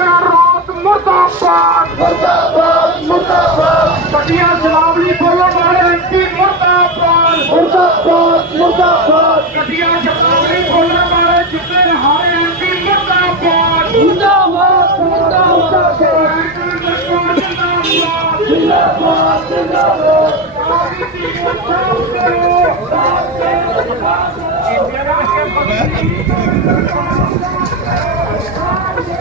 रात मुर्दाबाद। मुर्दाबाद मुर्दाबाद। पटिया जलावली बोलो वाले एमपी मुर्दाबाद? मुर्दाबाद मुर्दाबाद। पटिया जलावली बोलो वाले जितने हारे एमपी मुर्दाबाद? मुर्दाबाद मुर्दाबाद। जिंदाबाद जिंदाबाद Thank you.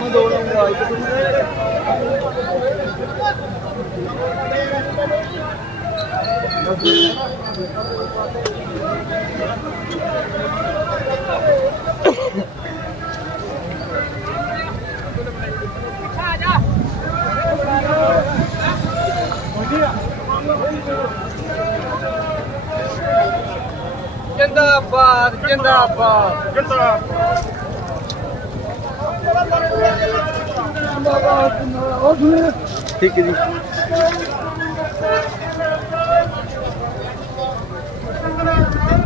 nó đồ đông rồi chứ đúng đấy Thank you. ਜਿੰਦਾਬਾਦ ਜਿੰਦਾਬਾਦ ਜਿੰਦਾਬਾਦ ਠੀਕ ਹੈ ਜੀ Thank you.